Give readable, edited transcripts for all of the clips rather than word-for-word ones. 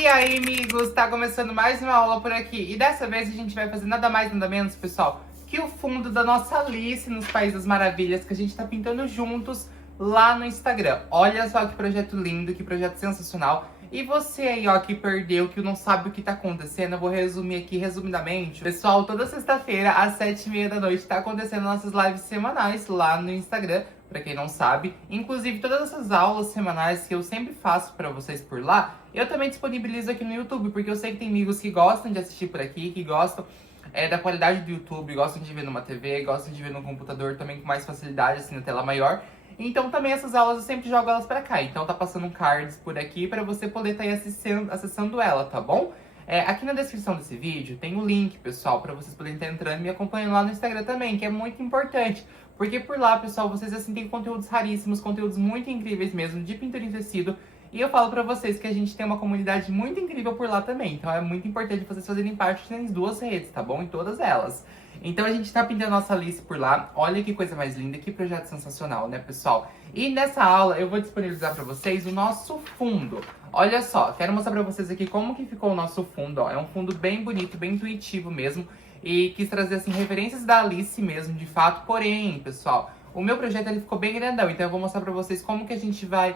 E aí, amigos, tá começando mais uma aula por aqui. E dessa vez a gente vai fazer nada mais, nada menos, pessoal, que o fundo da nossa Alice nos País das Maravilhas, que a gente tá pintando juntos lá no Instagram. Olha só que projeto lindo, que projeto sensacional. E você aí, ó, que perdeu, que não sabe o que tá acontecendo, eu vou resumir aqui resumidamente. Pessoal, toda sexta-feira, às 7h30 da noite, tá acontecendo nossas lives semanais lá no Instagram, pra quem não sabe. Inclusive, todas essas aulas semanais que eu sempre faço pra vocês por lá, eu também disponibilizo aqui no YouTube, porque eu sei que tem amigos que gostam de assistir por aqui, que gostam da qualidade do YouTube, gostam de ver numa TV, gostam de ver no computador também com mais facilidade, assim, na tela maior. Então também essas aulas eu sempre jogo elas pra cá. Então tá passando cards por aqui pra você poder estar aí acessando ela, tá bom? Aqui na descrição desse vídeo tem o link, pessoal, pra vocês poderem estar entrando e me acompanhando lá no Instagram também, que é muito importante. Porque por lá, pessoal, vocês assim têm conteúdos raríssimos, conteúdos muito incríveis mesmo, de pintura em tecido. E eu falo pra vocês que a gente tem uma comunidade muito incrível por lá também. Então é muito importante vocês fazerem parte nas duas redes, tá bom? Em todas elas. Então a gente tá pintando nossa Alice por lá. Olha que coisa mais linda, que projeto sensacional, né, pessoal? E nessa aula eu vou disponibilizar pra vocês o nosso fundo. Olha só, quero mostrar pra vocês aqui como que ficou o nosso fundo, ó. É um fundo bem bonito, bem intuitivo mesmo. E quis trazer, assim, referências da Alice mesmo, de fato. Porém, pessoal, o meu projeto ele ficou bem grandão. Então eu vou mostrar pra vocês como que a gente vai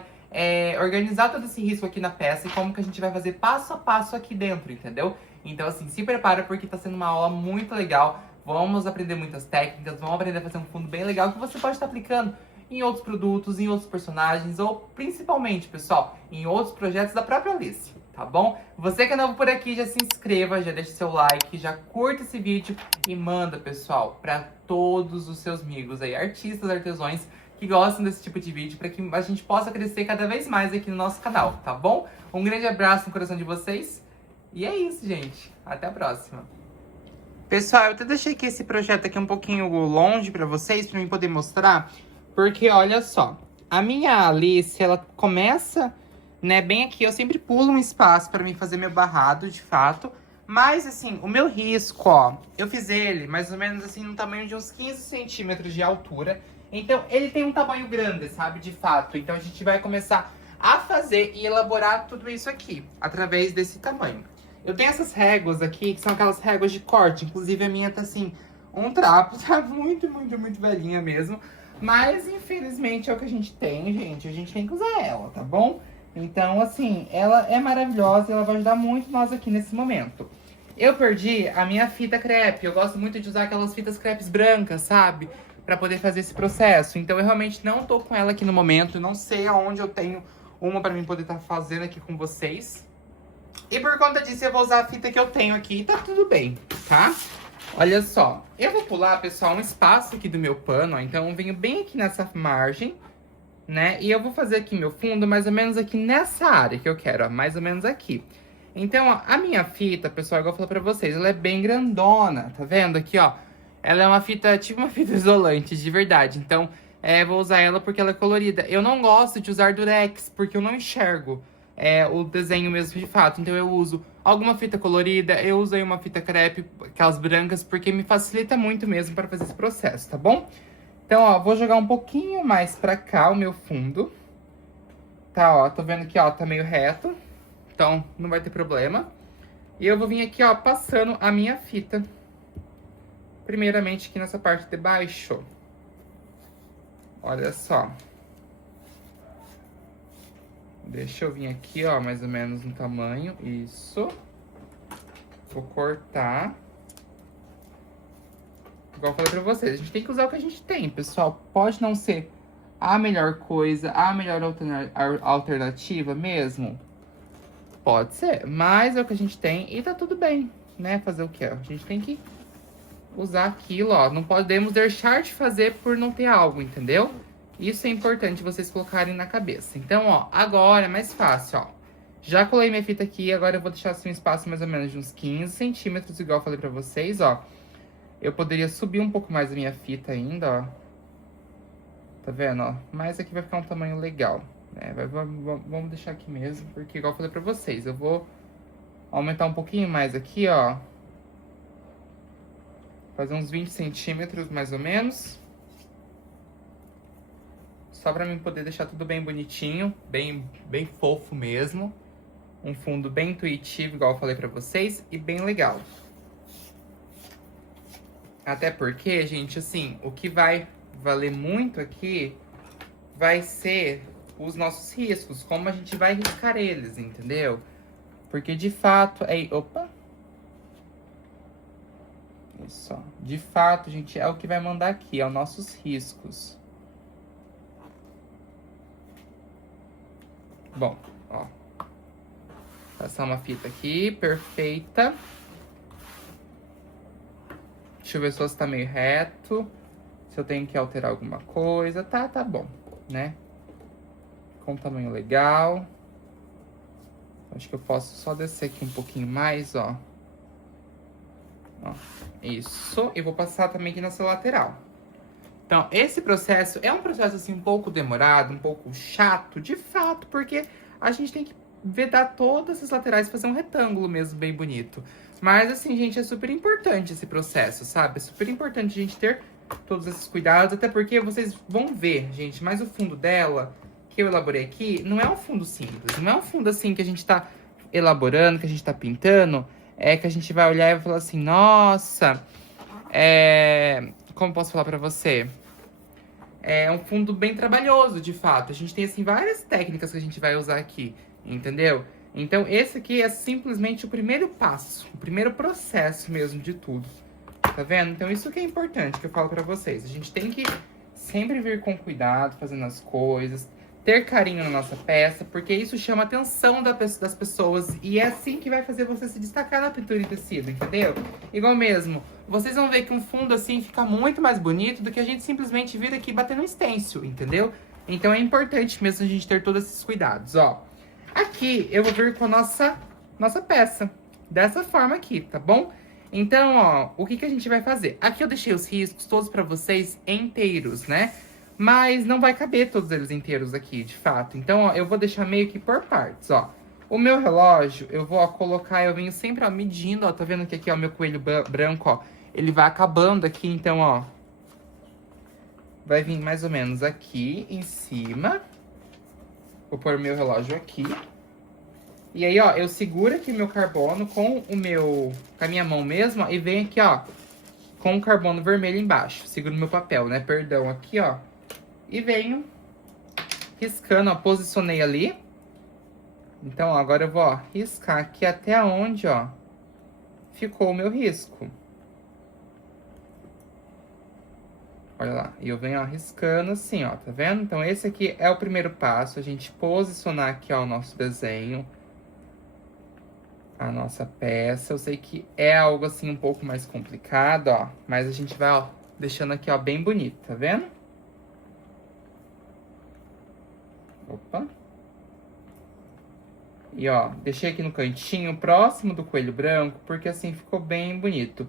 organizar todo esse risco aqui na peça e como que a gente vai fazer passo a passo aqui dentro, entendeu? Então, assim, se prepara porque tá sendo uma aula muito legal. Vamos aprender muitas técnicas, vamos aprender a fazer um fundo bem legal que você pode estar aplicando em outros produtos, em outros personagens ou, principalmente, pessoal, em outros projetos da própria Alice, tá bom? Você que é novo por aqui, já se inscreva, já deixa seu like, já curta esse vídeo e manda, pessoal, pra todos os seus amigos aí, artistas, artesãos, que gostam desse tipo de vídeo, para que a gente possa crescer cada vez mais aqui no nosso canal, tá bom? Um grande abraço no coração de vocês. E é isso, gente. Até a próxima. Pessoal, eu até deixei aqui esse projeto aqui um pouquinho longe para vocês, para mim poder mostrar. Porque, olha só, a minha Alice, ela começa, né, bem aqui. Eu sempre pulo um espaço para mim fazer meu barrado, de fato. Mas, assim, o meu risco, ó, eu fiz ele mais ou menos, assim, no tamanho de uns 15 centímetros de altura. Então, ele tem um tamanho grande, sabe, de fato. Então, a gente vai começar a fazer e elaborar tudo isso aqui, através desse tamanho. Eu tenho essas réguas aqui, que são aquelas réguas de corte. Inclusive, a minha tá, assim, um trapo, tá muito, muito, muito velhinha mesmo. Mas, infelizmente, é o que a gente tem, gente. A gente tem que usar ela, tá bom? Então, assim, ela é maravilhosa e ela vai ajudar muito nós aqui nesse momento. Eu perdi a minha fita crepe. Eu gosto muito de usar aquelas fitas crepes brancas, sabe? Pra poder fazer esse processo. Então, eu realmente não tô com ela aqui no momento. Não sei aonde eu tenho uma pra mim poder estar fazendo aqui com vocês. E por conta disso, eu vou usar a fita que eu tenho aqui e tá tudo bem, tá? Olha só, eu vou pular, pessoal, um espaço aqui do meu pano, ó. Então eu venho bem aqui nessa margem, né? E eu vou fazer aqui meu fundo mais ou menos aqui nessa área que eu quero, ó. Mais ou menos aqui. Então, ó, a minha fita, pessoal, igual eu falei pra vocês, ela é bem grandona, tá vendo aqui, ó? Ela é uma fita, tipo uma fita isolante, de verdade. Então, vou usar ela porque ela é colorida. Eu não gosto de usar durex, porque eu não enxergo o desenho mesmo de fato. Então eu uso alguma fita colorida, eu usei uma fita crepe, aquelas brancas, porque me facilita muito mesmo para fazer esse processo, tá bom? Então, ó, vou jogar um pouquinho mais pra cá o meu fundo. Tá, ó, tô vendo que, ó, tá meio reto. Então, não vai ter problema. E eu vou vir aqui, ó, passando a minha fita. Primeiramente aqui nessa parte de baixo. Olha só. Deixa eu vir aqui, ó, mais ou menos no tamanho. Isso. Vou cortar. Igual eu falei pra vocês, a gente tem que usar o que a gente tem, pessoal. Pode não ser a melhor coisa, a melhor alternativa mesmo. Pode ser, mas é o que a gente tem e tá tudo bem, né? Fazer o quê? A gente tem que usar aquilo, ó. Não podemos deixar de fazer por não ter algo, entendeu? Isso é importante vocês colocarem na cabeça. Então, ó, agora é mais fácil, ó. Já colei minha fita aqui, agora eu vou deixar assim um espaço mais ou menos de uns 15 centímetros, igual eu falei pra vocês, ó. Eu poderia subir um pouco mais a minha fita ainda, ó. Tá vendo, ó? Mas aqui vai ficar um tamanho legal, né? Vamos deixar aqui mesmo, porque igual eu falei pra vocês, eu vou aumentar um pouquinho mais aqui, ó. Fazer uns 20 centímetros, mais ou menos. Só pra mim poder deixar tudo bem bonitinho, bem fofo mesmo. Um fundo bem intuitivo, igual eu falei pra vocês, e bem legal. Até porque, gente, assim, o que vai valer muito aqui vai ser os nossos riscos, como a gente vai riscar eles, entendeu? Porque de fato é... Opa! Isso, ó. De fato, gente, é o que vai mandar aqui, é os nossos riscos. Bom, ó. Passar uma fita aqui, perfeita. Deixa eu ver se você tá meio reto. Se eu tenho que alterar alguma coisa. Tá bom, né? Com um tamanho legal. Acho que eu posso só descer aqui um pouquinho mais, ó. Ó, isso. E vou passar também aqui nessa lateral. Então, esse processo é um processo, assim, um pouco demorado, um pouco chato, de fato, porque a gente tem que vedar todas as laterais, fazer um retângulo mesmo, bem bonito. Mas, assim, gente, é super importante esse processo, sabe? É super importante a gente ter todos esses cuidados, até porque vocês vão ver, gente, mas o fundo dela, que eu elaborei aqui, não é um fundo simples. Não é um fundo, assim, que a gente tá elaborando, que a gente tá pintando, é que a gente vai olhar e vai falar assim, nossa, como posso falar pra você? É um fundo bem trabalhoso, de fato. A gente tem, assim, várias técnicas que a gente vai usar aqui, entendeu? Então, esse aqui é simplesmente o primeiro passo, o primeiro processo mesmo de tudo. Tá vendo? Então, isso que é importante, que eu falo pra vocês. A gente tem que sempre vir com cuidado, fazendo as coisas, ter carinho na nossa peça, porque isso chama a atenção das pessoas e é assim que vai fazer você se destacar na pintura em tecido, entendeu? Igual mesmo, vocês vão ver que um fundo assim fica muito mais bonito do que a gente simplesmente vir aqui bater no stencil, entendeu? Então é importante mesmo a gente ter todos esses cuidados, ó. Aqui eu vou vir com a nossa peça, dessa forma aqui, tá bom? Então, ó, o que a gente vai fazer? Aqui eu deixei os riscos todos pra vocês inteiros, né? Mas não vai caber todos eles inteiros aqui, de fato. Então, ó, eu vou deixar meio que por partes, ó. O meu relógio, eu vou, ó, colocar, eu venho sempre, ó, medindo, ó. Tá vendo que aqui, ó, meu coelho branco, ó, ele vai acabando aqui, então, ó. Vai vir mais ou menos aqui em cima. Vou pôr o meu relógio aqui. E aí, ó, eu seguro aqui meu carbono com a minha mão mesmo, ó, e venho aqui, ó, com o carbono vermelho embaixo. Seguro meu papel, né? Perdão, aqui, ó. E venho riscando, ó, posicionei ali. Então, ó, agora eu vou, ó, riscar aqui até onde, ó, ficou o meu risco. Olha lá, e eu venho, ó, riscando assim, ó, tá vendo? Então, esse aqui é o primeiro passo, a gente posicionar aqui, ó, o nosso desenho. A nossa peça. Eu sei que é algo, assim, um pouco mais complicado, ó, mas a gente vai, ó, deixando aqui, ó, bem bonito, tá vendo? Opa. E, ó, deixei aqui no cantinho, próximo do coelho branco, porque assim ficou bem bonito.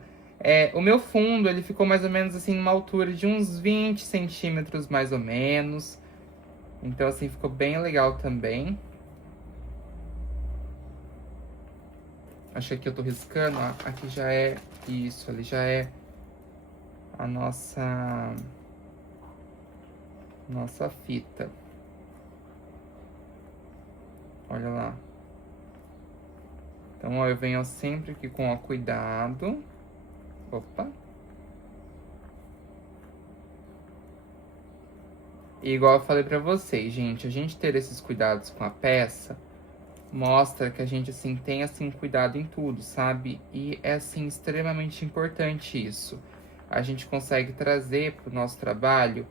O meu fundo, ele ficou mais ou menos assim, numa altura de uns 20 centímetros, mais ou menos. Então, assim, ficou bem legal também. Acho que eu tô riscando, ó, aqui já é isso, ali já é a nossa fita. Olha lá. Então, ó, eu venho sempre aqui com, ó, cuidado. Opa. E igual eu falei pra vocês, gente, a gente ter esses cuidados com a peça mostra que a gente, assim, tem, assim, cuidado em tudo, sabe? E é, assim, extremamente importante isso. A gente consegue trazer pro nosso trabalho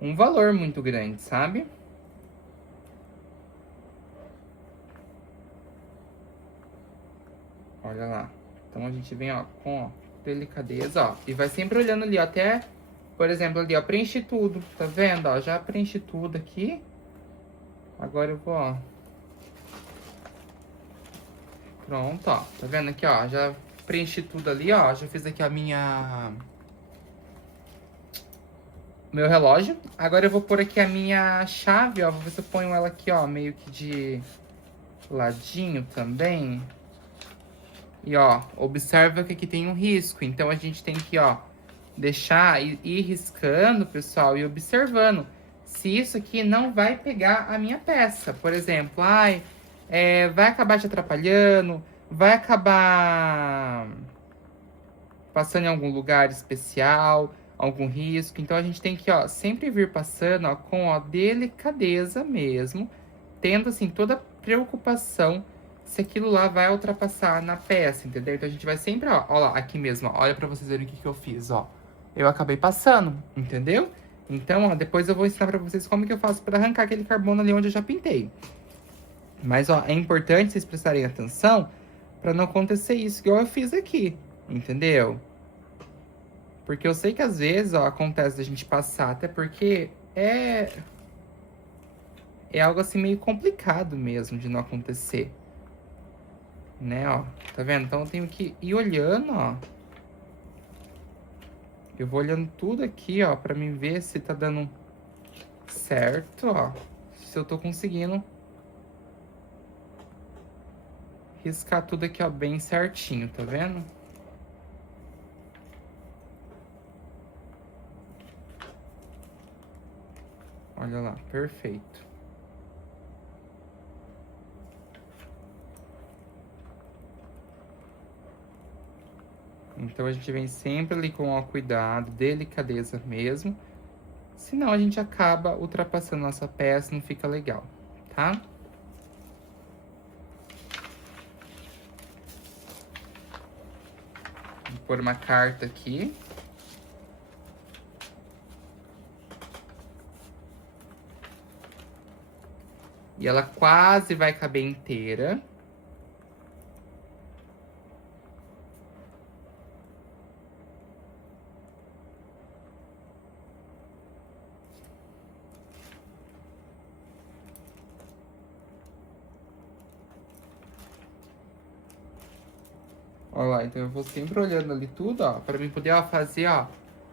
um valor muito grande, sabe? Olha lá. Então, a gente vem, ó, com, ó, delicadeza, ó. E vai sempre olhando ali, ó, até, por exemplo, ali, ó, preenche tudo. Tá vendo, ó? Já preenchi tudo aqui. Agora eu vou, ó. Pronto, ó. Tá vendo aqui, ó? Já preenchi tudo ali, ó. Já fiz aqui a meu relógio. Agora eu vou pôr aqui a minha chave, ó. Vou ver se eu ponho ela aqui, ó, meio que de ladinho também. E, ó, observa que aqui tem um risco. Então, a gente tem que, ó, deixar ir riscando, pessoal, e observando se isso aqui não vai pegar a minha peça. Por exemplo, ai, vai acabar te atrapalhando, vai acabar passando em algum lugar especial, algum risco. Então a gente tem que, ó, sempre vir passando, ó, com, ó, delicadeza mesmo, tendo, assim, toda a preocupação se aquilo lá vai ultrapassar na peça, entendeu? Então a gente vai sempre, ó lá, aqui mesmo, ó, olha pra vocês verem o que eu fiz, ó. Eu acabei passando, entendeu? Então, ó, depois eu vou ensinar pra vocês como que eu faço pra arrancar aquele carbono ali onde eu já pintei. Mas, ó, é importante vocês prestarem atenção pra não acontecer isso que eu fiz aqui, entendeu? Porque eu sei que às vezes, ó, acontece da gente passar, até porque é algo assim meio complicado mesmo de não acontecer. Né, ó. Tá vendo? Então eu tenho que ir olhando, ó. Eu vou olhando tudo aqui, ó, pra mim ver se tá dando certo, ó. Se eu tô conseguindo riscar tudo aqui, ó, bem certinho, tá vendo? Olha lá, perfeito. Então a gente vem sempre ali com ó, cuidado, delicadeza mesmo. Senão a gente acaba ultrapassando nossa peça, não fica legal, tá? Vou pôr uma carta aqui. E ela quase vai caber inteira. Olha lá, então eu vou sempre olhando ali tudo, ó, pra mim poder, ó, fazer, ó,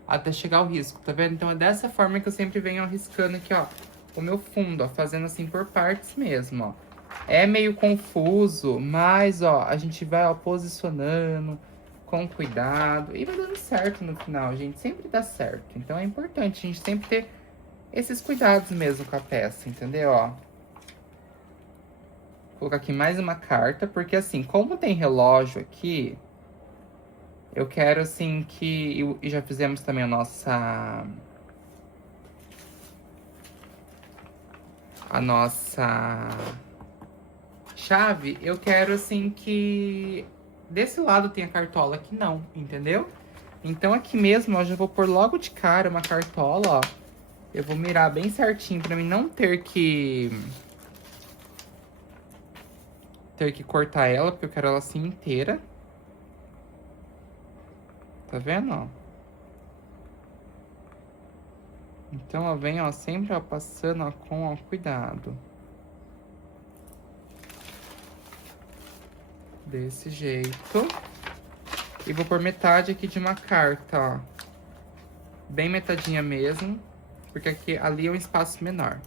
até chegar ao risco, tá vendo? Então é dessa forma que eu sempre venho, ó, riscando aqui, ó, o meu fundo, ó, fazendo assim por partes mesmo, ó. É meio confuso, mas, ó, a gente vai, ó, posicionando com cuidado e vai dando certo no final, gente, sempre dá certo. Então é importante a gente sempre ter esses cuidados mesmo com a peça, entendeu, ó? Vou colocar aqui mais uma carta, porque assim, como tem relógio aqui, eu quero assim que... E já fizemos também a nossa chave. Eu quero assim que desse lado tenha cartola, aqui não, entendeu? Então aqui mesmo, ó, já vou pôr logo de cara uma cartola, ó. Eu vou mirar bem certinho pra mim não ter que cortar ela, porque eu quero ela assim inteira. Tá vendo, ó? Então, ó, vem, ó, sempre, ó, passando, ó, com, ó, cuidado. Desse jeito. E vou pôr metade aqui de uma carta, ó. Bem metadinha mesmo, porque aqui, ali é um espaço menor.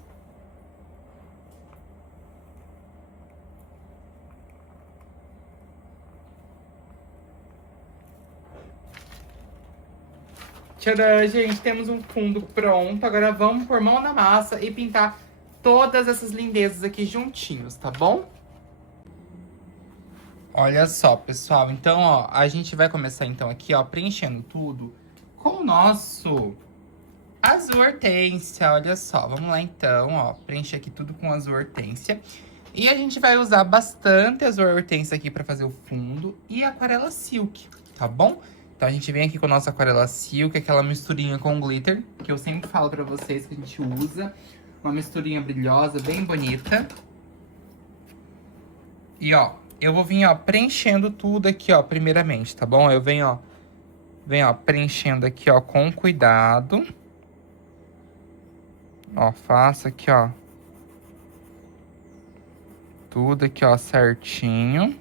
Tcharam, gente, temos um fundo pronto. Agora vamos pôr mão na massa e pintar todas essas lindezas aqui juntinhos, tá bom? Olha só, pessoal. Então, ó, a gente vai começar então aqui, ó, preenchendo tudo com o nosso azul hortênsia. Olha só, vamos lá então, ó, preencher aqui tudo com azul hortênsia. E a gente vai usar bastante azul hortênsia aqui pra fazer o fundo e aquarela silk, tá bom? Então a gente vem aqui com a nossa aquarela silk, aquela misturinha com glitter, que eu sempre falo pra vocês que a gente usa. Uma misturinha brilhosa, bem bonita. E ó, eu vou vir, ó, preenchendo tudo aqui, ó, primeiramente, tá bom? Eu venho, ó, preenchendo aqui, ó, com cuidado. Ó, faço aqui, ó. Tudo aqui, ó, certinho.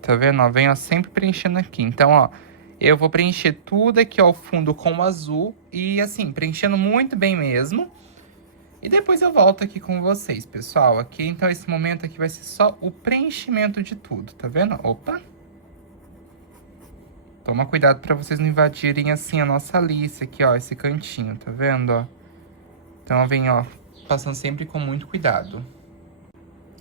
Tá vendo? Ó, venho, ó, sempre preenchendo aqui. Então, ó, eu vou preencher tudo aqui, ó, o fundo com o azul. E, assim, preenchendo muito bem mesmo. E depois eu volto aqui com vocês, pessoal. Aqui, então, esse momento aqui vai ser só o preenchimento de tudo, tá vendo? Opa! Toma cuidado pra vocês não invadirem, assim, a nossa Alice aqui, ó, esse cantinho, tá vendo, ó? Então, vem, ó, Passando sempre com muito cuidado.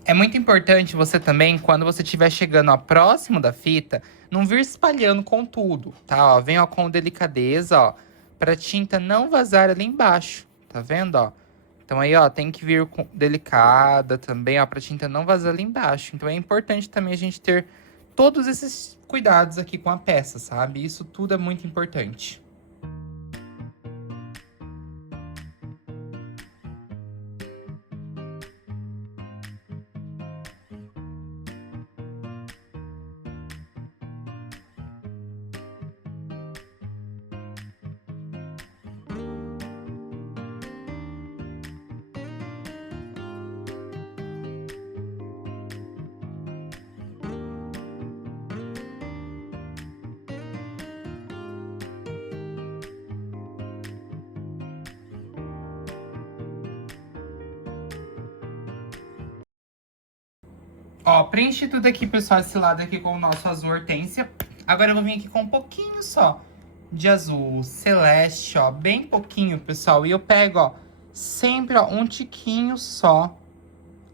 É muito importante você também, quando você estiver chegando ó, próximo da fita, não vir espalhando com tudo, tá? Ó, vem ó, com delicadeza, ó, pra tinta não vazar ali embaixo, tá vendo, ó? Então aí, ó, tem que vir com delicada também, ó, pra tinta não vazar ali embaixo. Então é importante também a gente ter todos esses cuidados aqui com a peça, sabe? Isso tudo é muito importante. Ó, preenchi tudo aqui, pessoal, esse lado aqui com o nosso azul hortênsia. Agora eu vou vir aqui com um pouquinho só de azul celeste, ó, bem pouquinho, pessoal. E eu pego, ó, sempre, ó, um tiquinho só,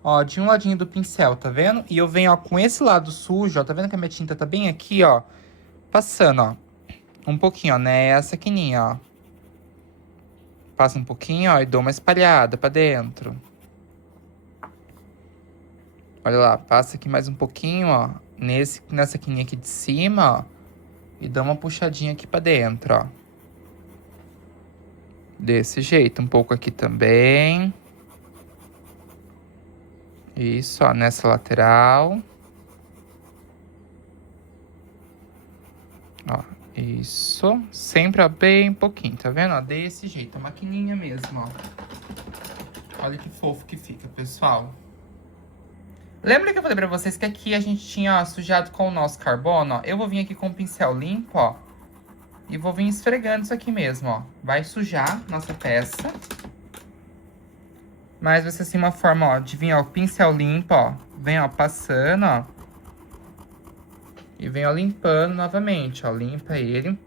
ó, de um ladinho do pincel, tá vendo? E eu venho, ó, com esse lado sujo, ó, tá vendo que a minha tinta tá bem aqui, ó, passando, ó, um pouquinho, ó, nessa quininha, ó. Passa um pouquinho, ó, e dou uma espalhada pra dentro. Olha lá, passa aqui mais um pouquinho, ó, nessa quininha aqui de cima, ó, e dá uma puxadinha aqui pra dentro, ó. Desse jeito, um pouco aqui também. Isso, ó, nessa lateral. Ó, isso. Sempre, ó, bem pouquinho, tá vendo? Ó, desse jeito, a maquininha mesmo, ó. Olha que fofo que fica, pessoal. Lembra que eu falei pra vocês que aqui a gente tinha, ó, sujado com o nosso carbono, ó? Eu vou vir aqui com o pincel limpo, ó. E vou vir esfregando isso aqui mesmo, ó. Vai sujar nossa peça. Mas vai ser assim uma forma, ó, de vir, ó, pincel limpo, ó. Vem, ó, passando, ó. E vem, ó, limpando novamente, ó. Limpa ele.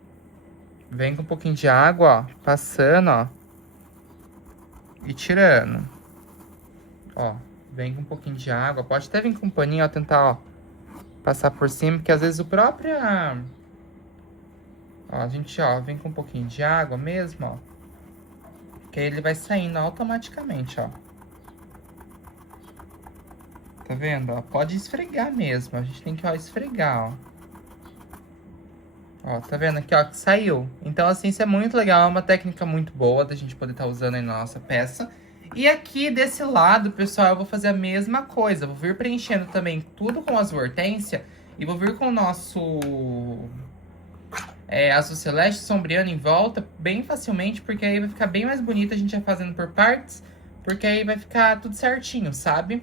Vem com um pouquinho de água, ó. Passando, ó. E tirando. Ó. Vem com um pouquinho de água. Pode até vir com um paninho, ó. Tentar, ó, passar por cima. Porque às vezes o próprio... Ó, a gente, ó, vem com um pouquinho de água mesmo, ó. Que aí ele vai saindo automaticamente, ó. Tá vendo, ó? Pode esfregar mesmo. A gente tem que, ó, esfregar, ó. Ó, tá vendo aqui, ó, que saiu. Então, assim, isso é muito legal. É uma técnica muito boa da gente poder estar usando aí na nossa peça. E aqui, desse lado, pessoal, eu vou fazer a mesma coisa. Vou vir preenchendo também tudo com azul hortênsia. E vou vir com o nosso... azul celeste sombreando em volta bem facilmente, porque aí vai ficar bem mais bonito a gente já fazendo por partes, porque aí vai ficar tudo certinho, sabe?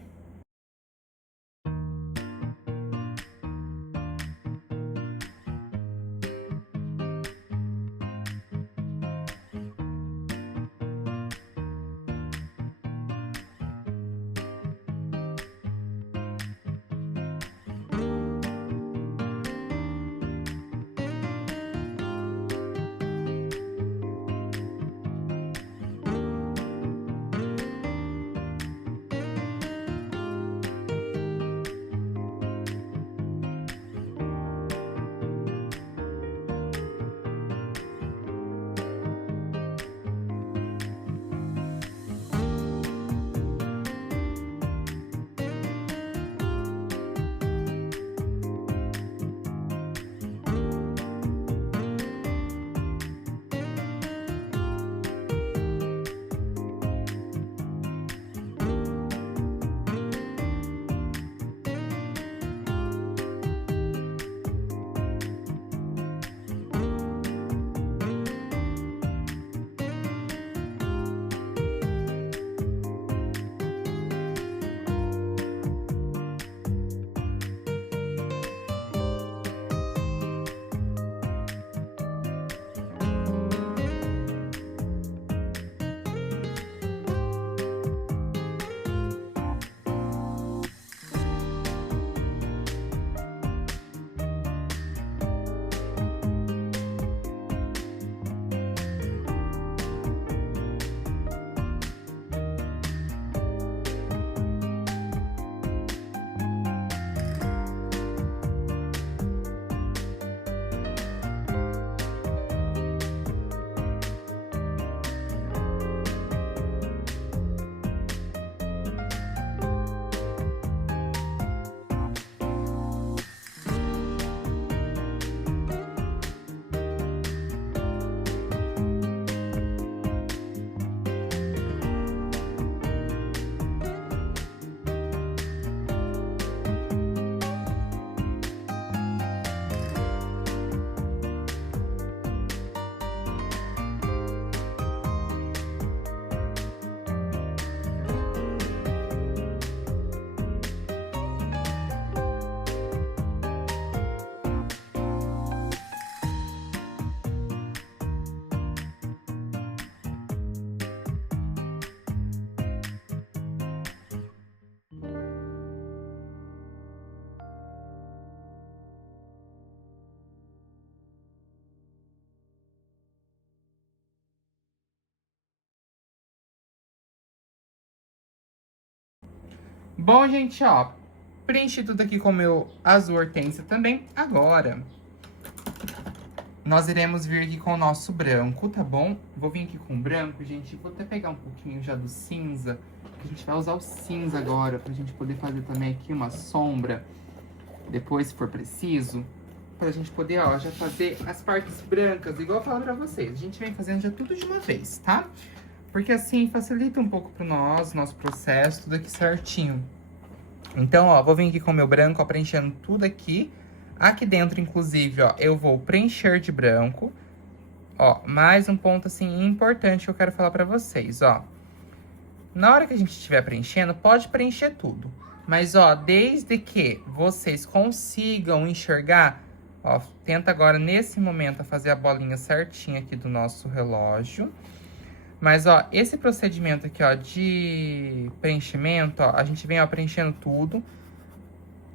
Bom, gente, ó, preenchi tudo aqui com o meu azul hortênsia também. Agora, nós iremos vir aqui com o nosso branco, tá bom? Vou vir aqui com o branco, gente. Vou até pegar um pouquinho já do cinza, que a gente vai usar o cinza agora, pra gente poder fazer também aqui uma sombra, depois, se for preciso, pra gente poder, ó, já fazer as partes brancas, igual eu falo pra vocês. A gente vem fazendo já tudo de uma vez, tá? Porque assim facilita um pouco pro nosso processo, tudo aqui certinho. Então, ó, vou vir aqui com o meu branco, ó, preenchendo tudo aqui. Aqui dentro, inclusive, ó, eu vou preencher de branco. Ó, mais um ponto, assim, importante que eu quero falar pra vocês, ó. Na hora que a gente estiver preenchendo, pode preencher tudo. Mas, ó, desde que vocês consigam enxergar, ó, tenta agora, nesse momento, fazer a bolinha certinha aqui do nosso relógio. Mas, ó, esse procedimento aqui, ó, de preenchimento, ó, a gente vem, ó, preenchendo tudo.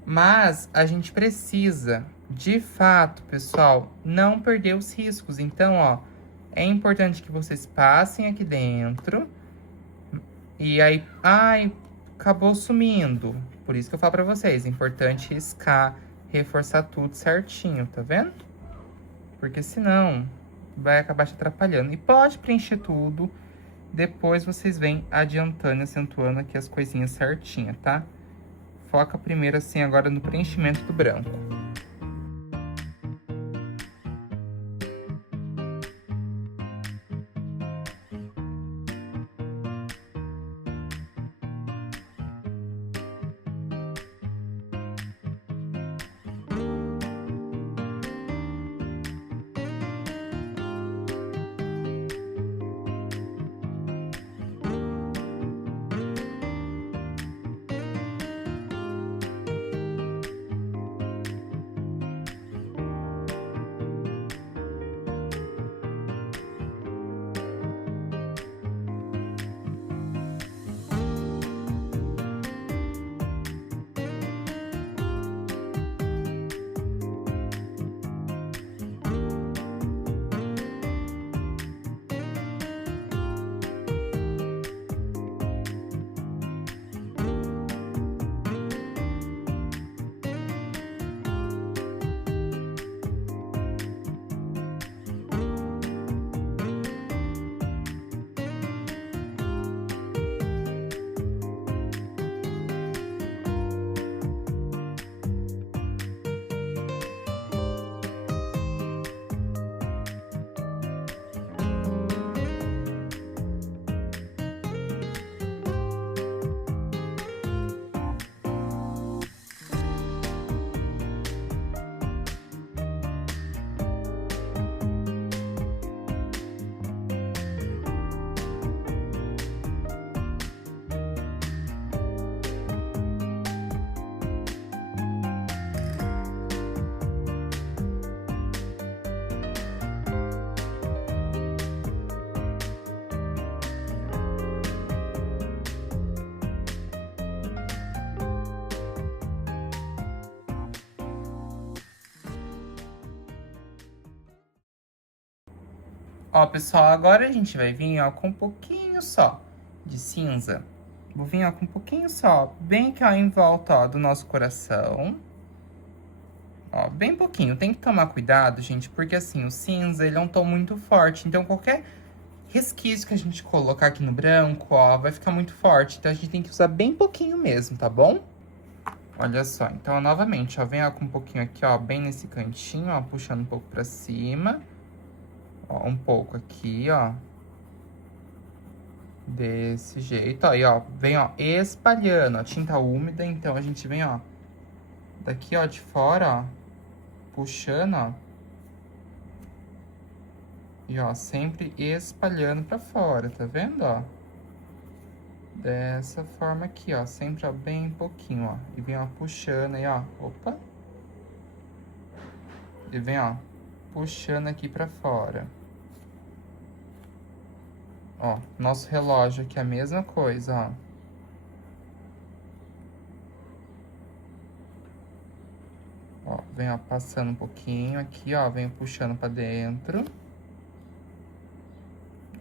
Mas a gente precisa, de fato, pessoal, não perder os riscos. Então, ó, é importante que vocês passem aqui dentro. E aí, ai, acabou sumindo. Por isso que eu falo pra vocês, é importante riscar, reforçar tudo certinho, tá vendo? Porque senão vai acabar te atrapalhando. E pode preencher tudo, depois vocês vêm adiantando e acentuando aqui as coisinhas certinhas, tá? Foca primeiro assim agora no preenchimento do branco. Ó, pessoal, agora a gente vai vir, ó, com um pouquinho só de cinza. Vou vir, ó, com um pouquinho só, bem aqui, ó, em volta, ó, do nosso coração. Ó, bem pouquinho. Tem que tomar cuidado, gente, porque assim, o cinza, ele é um tom muito forte. Então, qualquer resquício que a gente colocar aqui no branco, ó, vai ficar muito forte. Então, a gente tem que usar bem pouquinho mesmo, tá bom? Olha só, então, novamente, ó, vem, ó, com um pouquinho aqui, ó, bem nesse cantinho, ó, puxando um pouco pra cima. Ó, um pouco aqui, ó. Desse jeito, ó. E, ó, vem, ó, espalhando, ó, tinta úmida. Então, a gente vem, ó, daqui, ó, de fora, ó, puxando, ó. E, ó, sempre espalhando pra fora, tá vendo, ó? Dessa forma aqui, ó. Sempre, ó, bem pouquinho, ó. E vem, ó, puxando aí, ó. Opa! E vem, ó, puxando aqui pra fora. Ó, nosso relógio aqui é a mesma coisa, ó. Ó, vem, ó, passando um pouquinho aqui, ó. Venho puxando pra dentro.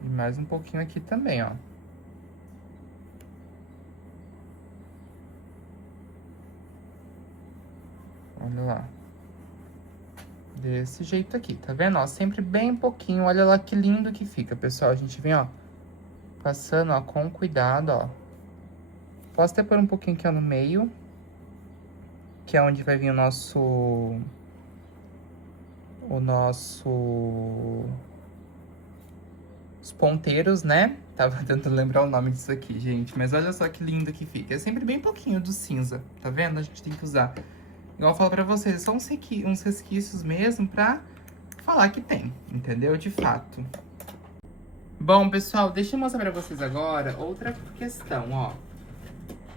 E mais um pouquinho aqui também, ó. Olha lá. Desse jeito aqui, tá vendo? Ó, sempre bem pouquinho. Olha lá que lindo que fica, pessoal. A gente vem, ó, passando, ó, com cuidado, ó. Posso até pôr um pouquinho aqui, ó, no meio. Que é onde vai vir o nosso... Os ponteiros, né? Tava tentando lembrar o nome disso aqui, gente. Mas olha só que lindo que fica. É sempre bem pouquinho do cinza, tá vendo? A gente tem que usar. Igual eu falo pra vocês, são uns resquícios mesmo pra falar que tem, entendeu? De fato. Bom, pessoal, deixa eu mostrar pra vocês agora outra questão, ó.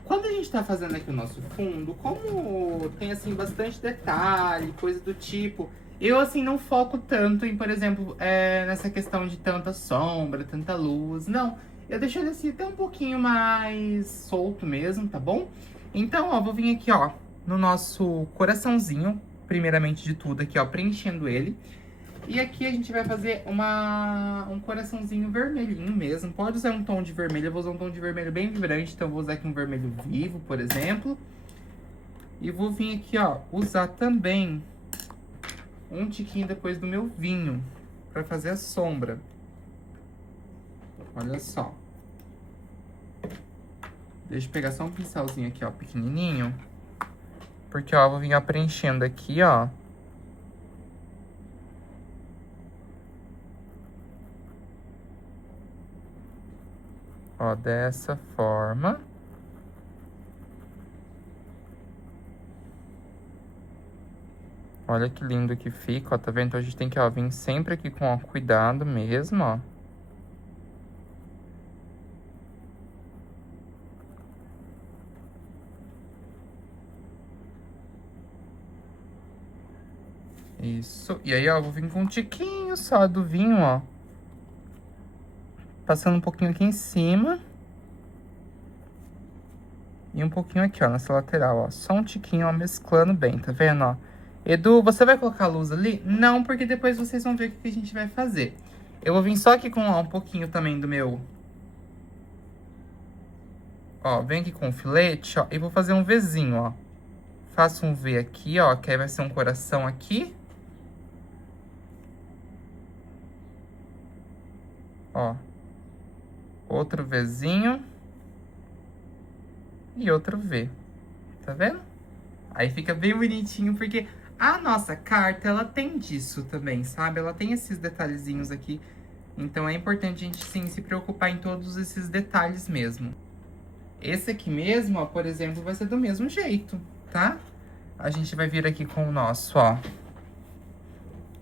Quando a gente tá fazendo aqui o nosso fundo, como tem, assim, bastante detalhe, coisa do tipo... Eu, assim, não foco tanto em, por exemplo, nessa questão de tanta sombra, tanta luz. Não, eu deixo ele, assim, até um pouquinho mais solto mesmo, tá bom? Então, ó, vou vir aqui, ó, no nosso coraçãozinho, primeiramente de tudo aqui, ó, preenchendo ele. E aqui a gente vai fazer um coraçãozinho vermelhinho mesmo. Pode usar um tom de vermelho, eu vou usar um tom de vermelho bem vibrante, então eu vou usar aqui um vermelho vivo, por exemplo. E vou vir aqui, ó, usar também um tiquinho depois do meu vinho, pra fazer a sombra. Olha só. Deixa eu pegar só um pincelzinho aqui, ó, pequenininho. Porque, ó, eu vou vir preenchendo aqui, ó. Ó, dessa forma. Olha que lindo que fica, ó, tá vendo? Então a gente tem que, ó, vir sempre aqui com, ó, cuidado mesmo, ó. Isso. E aí, ó, eu vou vir com um tiquinho só do vinho, ó. Passando um pouquinho aqui em cima. E um pouquinho aqui, ó, nessa lateral, ó. Só um tiquinho, ó, mesclando bem, tá vendo, ó? Edu, você vai colocar a luz ali? Não, porque depois vocês vão ver o que a gente vai fazer. Eu vou vir só aqui com, ó, um pouquinho também do meu... Ó, vem aqui com o filete, ó, e vou fazer um Vzinho, ó. Faço um V aqui, ó, que aí vai ser um coração aqui. Ó. Outro Vzinho. E outro V. Tá vendo? Aí fica bem bonitinho, porque a nossa carta, ela tem disso também, sabe? Ela tem esses detalhezinhos aqui. Então é importante a gente, sim, se preocupar em todos esses detalhes mesmo. Esse aqui mesmo, ó, por exemplo, vai ser do mesmo jeito, tá? A gente vai vir aqui com o nosso, ó,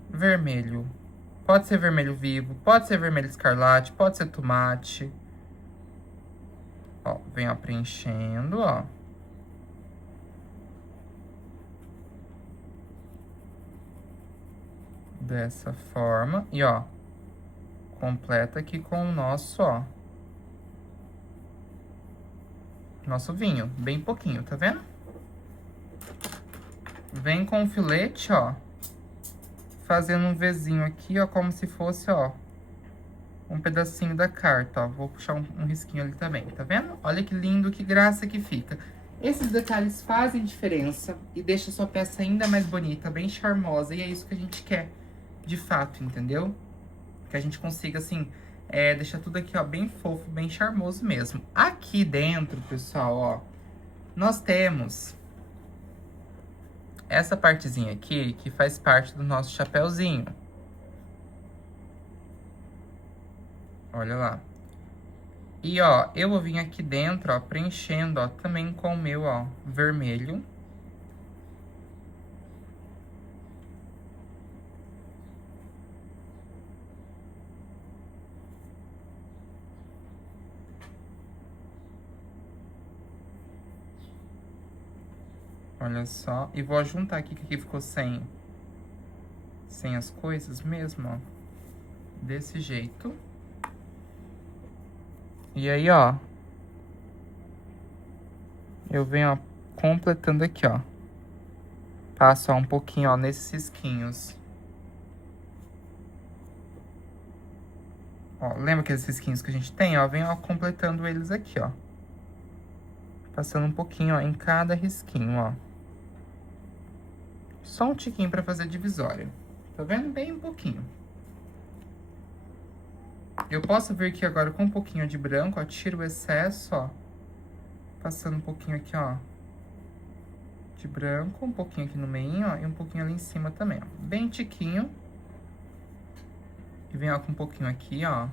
vermelho. Pode ser vermelho vivo, pode ser vermelho escarlate, pode ser tomate. Ó, vem, ó, preenchendo, ó. Dessa forma. E, ó, completa aqui com o nosso, ó, nosso vinho. Bem pouquinho, tá vendo? Vem com o filete, ó, fazendo um Vzinho aqui, ó, como se fosse, ó, um pedacinho da carta, ó. Vou puxar um risquinho ali também, tá vendo? Olha que lindo, que graça que fica. Esses detalhes fazem diferença e deixam sua peça ainda mais bonita, bem charmosa. E é isso que a gente quer, de fato, entendeu? Que a gente consiga, assim, deixar tudo aqui, ó, bem fofo, bem charmoso mesmo. Aqui dentro, pessoal, ó, nós temos essa partezinha aqui, que faz parte do nosso chapéuzinho. Olha lá. E, ó, eu vou vir aqui dentro, ó, preenchendo, ó, também com o meu, ó, vermelho. Olha só. E vou juntar aqui, que aqui ficou sem as coisas mesmo, ó. Desse jeito. E aí, ó, eu venho, ó, completando aqui, ó. Passo, ó, um pouquinho, ó, nesses risquinhos. Ó, lembra aqueles risquinhos que a gente tem, ó? Venho, ó, completando eles aqui, ó. Passando um pouquinho, ó, em cada risquinho, ó. Só um tiquinho pra fazer divisória. Tá vendo? Bem um pouquinho. Eu posso vir aqui agora com um pouquinho de branco, ó. Tiro o excesso, ó. Passando um pouquinho aqui, ó. De branco, um pouquinho aqui no meio, ó. E um pouquinho ali em cima também, ó. Bem tiquinho. E vem, ó, com um pouquinho aqui, ó.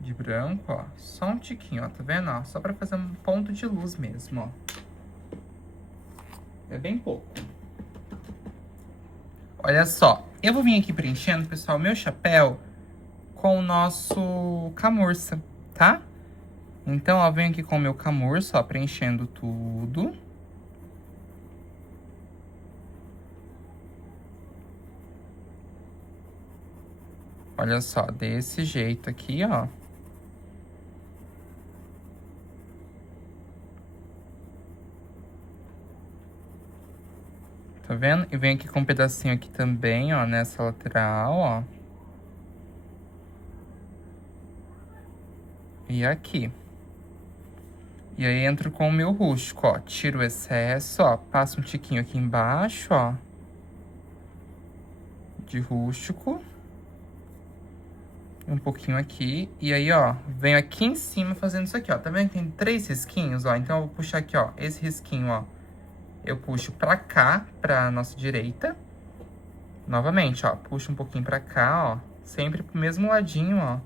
De branco, ó. Só um tiquinho, ó. Tá vendo, ó? Só pra fazer um ponto de luz mesmo, ó. É bem pouco. Olha só. Eu vou vir aqui preenchendo, pessoal, meu chapéu com o nosso camurça, tá? Então, ó, venho aqui com o meu camurça, ó, preenchendo tudo. Olha só, desse jeito aqui, ó. Tá vendo? E vem aqui com um pedacinho aqui também, ó, nessa lateral, ó. E aqui. E aí, entro com o meu rústico, ó. Tiro o excesso, ó. Passo um tiquinho aqui embaixo, ó. De rústico. Um pouquinho aqui. E aí, ó, venho aqui em cima fazendo isso aqui, ó. Tá vendo que tem 3 risquinhos, ó? Então, eu vou puxar aqui, ó. Esse risquinho, ó. Eu puxo pra cá, pra nossa direita. Novamente, ó. Puxo um pouquinho pra cá, ó. Sempre pro mesmo ladinho, ó.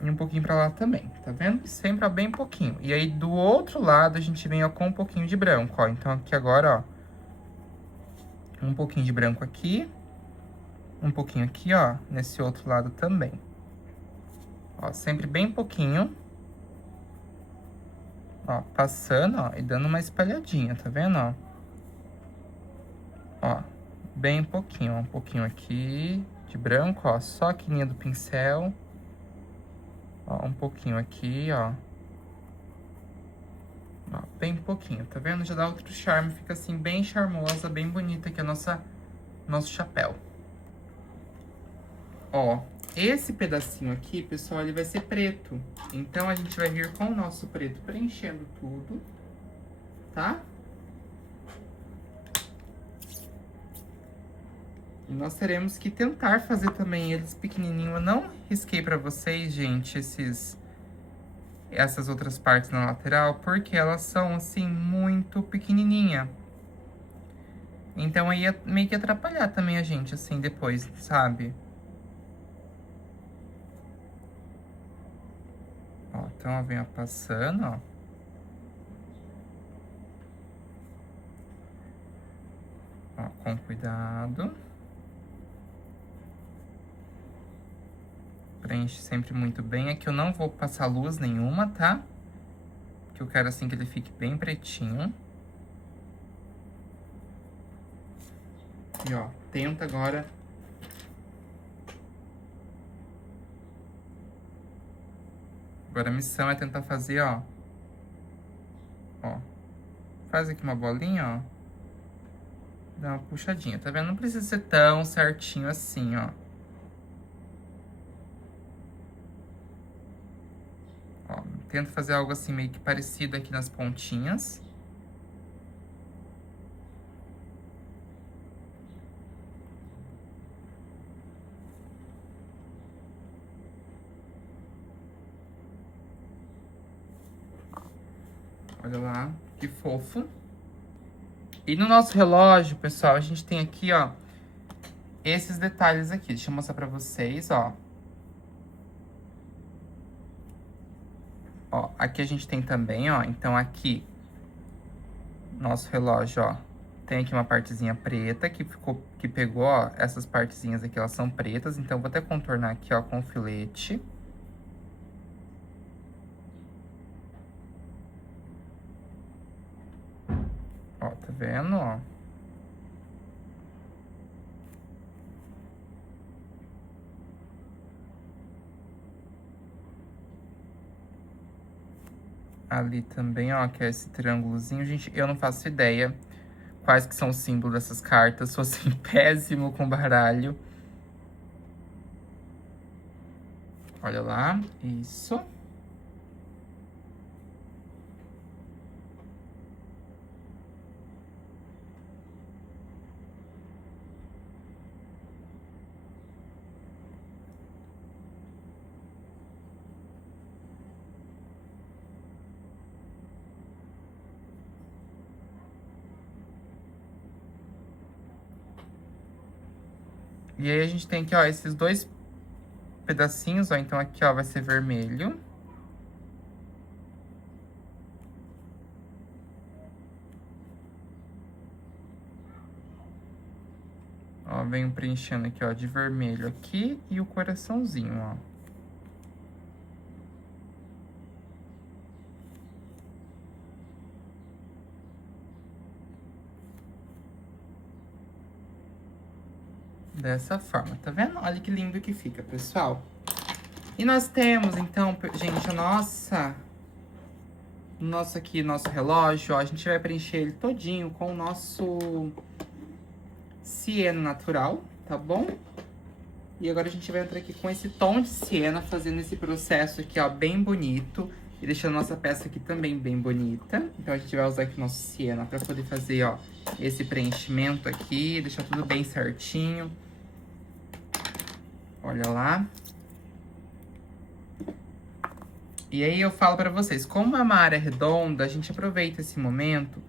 E um pouquinho pra lá também, tá vendo? Sempre, ó, bem pouquinho. E aí, do outro lado, a gente vem, ó, com um pouquinho de branco, ó. Então, aqui agora, ó. Um pouquinho de branco aqui. Um pouquinho aqui, ó. Nesse outro lado também. Ó, sempre bem pouquinho. Ó, passando, ó, e dando uma espalhadinha, tá vendo, ó? Ó, bem pouquinho, ó. Um pouquinho aqui de branco, ó. Só aqui linha do pincel. Ó, um pouquinho aqui, ó. Ó, bem pouquinho, tá vendo? Já dá outro charme, fica assim, bem charmosa, bem bonita aqui a nosso chapéu. Ó, esse pedacinho aqui, pessoal, ele vai ser preto. Então, a gente vai vir com o nosso preto preenchendo tudo, tá? E nós teremos que tentar fazer também eles pequenininho. Eu não risquei pra vocês, gente, essas outras partes na lateral, porque elas são, assim, muito pequenininha. Então, aí ia meio que atrapalhar também a gente, assim, depois, sabe? Ó, então, ó, venho passando, ó. Ó, com cuidado. Preenche sempre muito bem. Aqui eu não vou passar luz nenhuma, tá? Que eu quero, assim, que ele fique bem pretinho. E, ó, tenta agora... Agora a missão é tentar fazer, ó. Ó. Faz aqui uma bolinha, ó. Dá uma puxadinha, tá vendo? Não precisa ser tão certinho assim, ó. Ó, tento fazer algo assim meio que parecido aqui nas pontinhas. Olha lá, que fofo. E no nosso relógio, pessoal, a gente tem aqui, ó, esses detalhes aqui. Deixa eu mostrar pra vocês, ó. Ó, aqui a gente tem também, ó, então aqui, nosso relógio, ó, tem aqui uma partezinha preta que pegou, ó, essas partezinhas aqui, elas são pretas, então vou até contornar aqui, ó, com o filete. Ó, tá vendo, ó? Ali também, ó, que é esse triângulozinho. Gente, eu não faço ideia quais que são os símbolos dessas cartas. Sou, assim, péssimo com baralho. Olha lá, isso. E aí a gente tem aqui, ó, esses dois pedacinhos, ó. Então aqui, ó, vai ser vermelho. Ó, venho preenchendo aqui, ó, de vermelho aqui e o coraçãozinho, ó. Dessa forma, tá vendo? Olha que lindo que fica, pessoal. E nós temos, então, gente, nosso relógio, ó. A gente vai preencher ele todinho com o nosso siena natural, tá bom? E agora a gente vai entrar aqui com esse tom de siena, fazendo esse processo aqui, ó, bem bonito. E deixando a nossa peça aqui também bem bonita. Então a gente vai usar aqui o nosso siena pra poder fazer, ó, esse preenchimento aqui, deixar tudo bem certinho. Olha lá. E aí eu falo pra vocês, como a área é redonda, a gente aproveita esse momento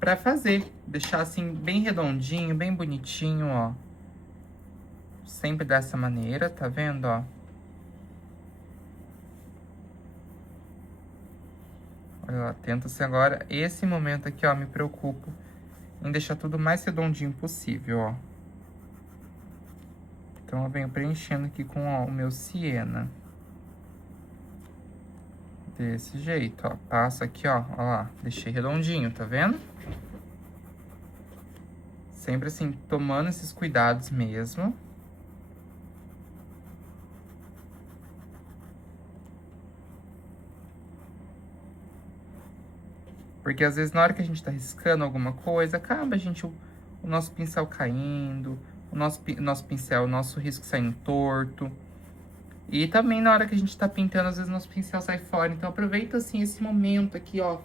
pra fazer. Deixar assim, bem redondinho, bem bonitinho, ó. Sempre dessa maneira, tá vendo, ó? Olha lá, tenta-se agora. Esse momento aqui, ó, me preocupo em deixar tudo mais redondinho possível, ó. Então, eu venho preenchendo aqui com, ó, o meu siena. Desse jeito, ó. Passo aqui, ó lá. Deixei redondinho, tá vendo? Sempre assim, tomando esses cuidados mesmo. Porque às vezes na hora que a gente tá riscando alguma coisa, acaba o nosso pincel caindo, o nosso pincel, o nosso risco saindo torto. E também na hora que a gente tá pintando, às vezes nosso pincel sai fora. Então aproveita assim esse momento aqui, ó.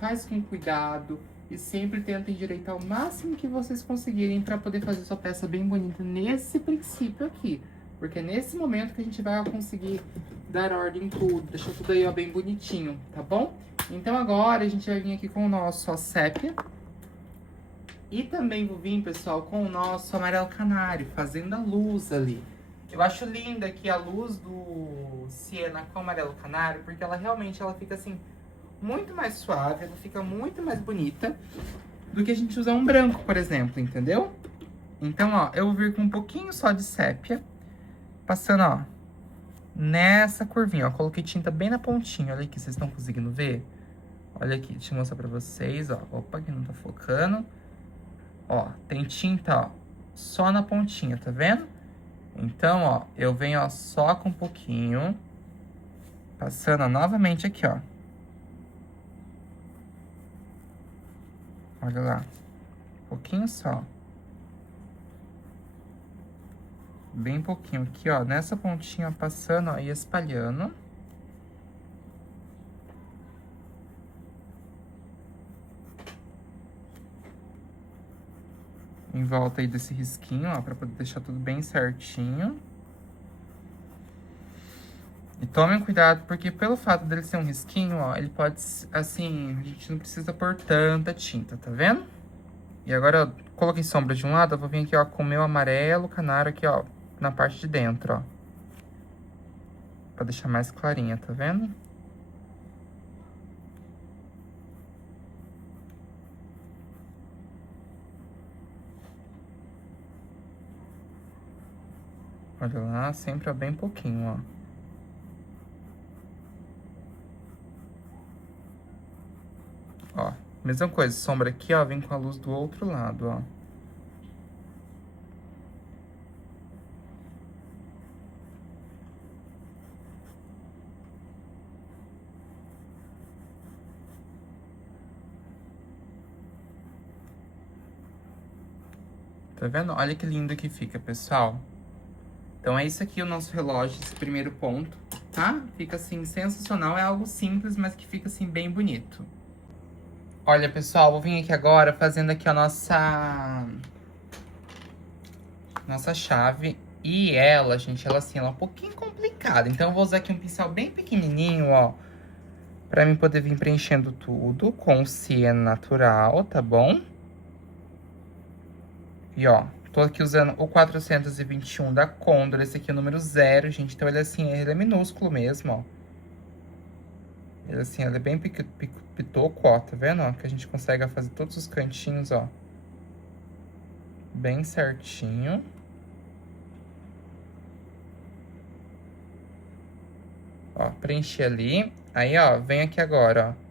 Faz com cuidado e sempre tenta endireitar o máximo que vocês conseguirem pra poder fazer sua peça bem bonita nesse princípio aqui. Porque é nesse momento que a gente vai conseguir dar ordem em tudo, deixar tudo aí, ó, bem bonitinho, tá bom? Então agora a gente vai vir aqui com o nosso, ó, sépia. E também vou vir, pessoal, com o nosso amarelo canário, fazendo a luz ali. Eu acho linda aqui a luz do siena com amarelo canário, porque ela realmente fica assim, muito mais suave, ela fica muito mais bonita do que a gente usar um branco, por exemplo, entendeu? Então, ó, eu vou vir com um pouquinho só de sépia, passando, ó, nessa curvinha, ó. Coloquei tinta bem na pontinha, olha aqui, vocês estão conseguindo ver? Olha aqui, deixa eu mostrar pra vocês, ó. Opa, aqui não tá focando. Ó, tem tinta, ó, só na pontinha, tá vendo? Então, ó, eu venho, ó, só com um pouquinho, passando, ó, novamente aqui, ó. Olha lá, um pouquinho só. Bem pouquinho aqui, ó, nessa pontinha, ó, passando, ó, e espalhando. Em volta aí desse risquinho, ó, pra poder deixar tudo bem certinho. E tomem cuidado, porque pelo fato dele ser um risquinho, ó, ele pode, assim, a gente não precisa pôr tanta tinta, tá vendo? E agora, ó, coloquei sombra de um lado, eu vou vir aqui, ó, com o meu amarelo canário aqui, ó, na parte de dentro, ó. Pra deixar mais clarinha, tá vendo? Olha lá, sempre, ó, bem pouquinho, ó. Ó, mesma coisa, sombra aqui, ó, vem com a luz do outro lado, ó. Tá vendo? Olha que lindo que fica, pessoal. Então é isso aqui o nosso relógio, esse primeiro ponto, tá? Fica assim, sensacional, é algo simples, mas que fica assim, bem bonito. Olha, pessoal, vou vir aqui agora fazendo aqui a nossa chave. E ela, gente, ela assim, ela é um pouquinho complicada. Então eu vou usar aqui um pincel bem pequenininho, ó. Pra mim poder vir preenchendo tudo com o siena natural, tá bom? E ó, Tô aqui usando o 421 da Condor. Esse aqui é o número 0, gente. Então, ele assim, ele é minúsculo mesmo, ó. Ele assim, ele é bem pitoco, ó. Tá vendo, ó? Que a gente consegue fazer todos os cantinhos, ó. Bem certinho. Ó, preenchi ali. Aí, ó, vem aqui agora, ó.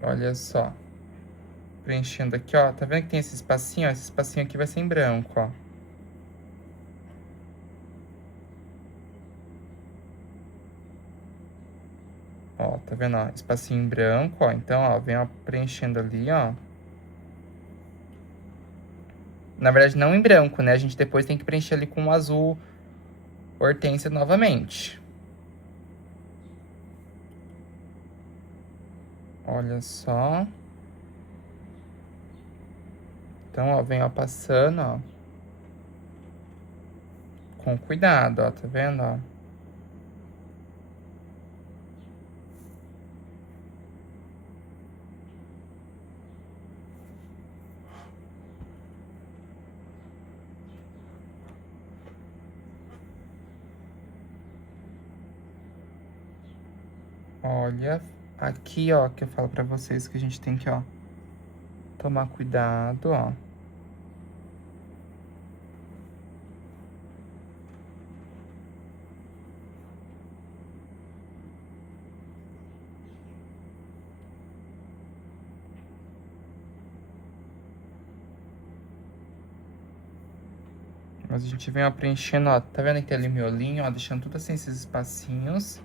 Olha só. Preenchendo aqui, ó. Tá vendo que tem esse espacinho, ó? Esse espacinho aqui vai ser em branco, ó. Ó, tá vendo, ó? Espacinho em branco, ó. Então, ó, vem, ó, preenchendo ali, ó. Na verdade, não em branco, né? A gente depois tem que preencher ali com o azul hortênsia novamente. Olha só. Então, ó, vem, ó, passando, ó. Com cuidado, ó, tá vendo, ó? Olha, aqui, ó, que eu falo pra vocês que a gente tem que, ó, tomar cuidado, ó. Mas a gente vem, ó, preenchendo, ó, tá vendo que tem ali miolinho, ó, deixando tudo assim, esses espacinhos.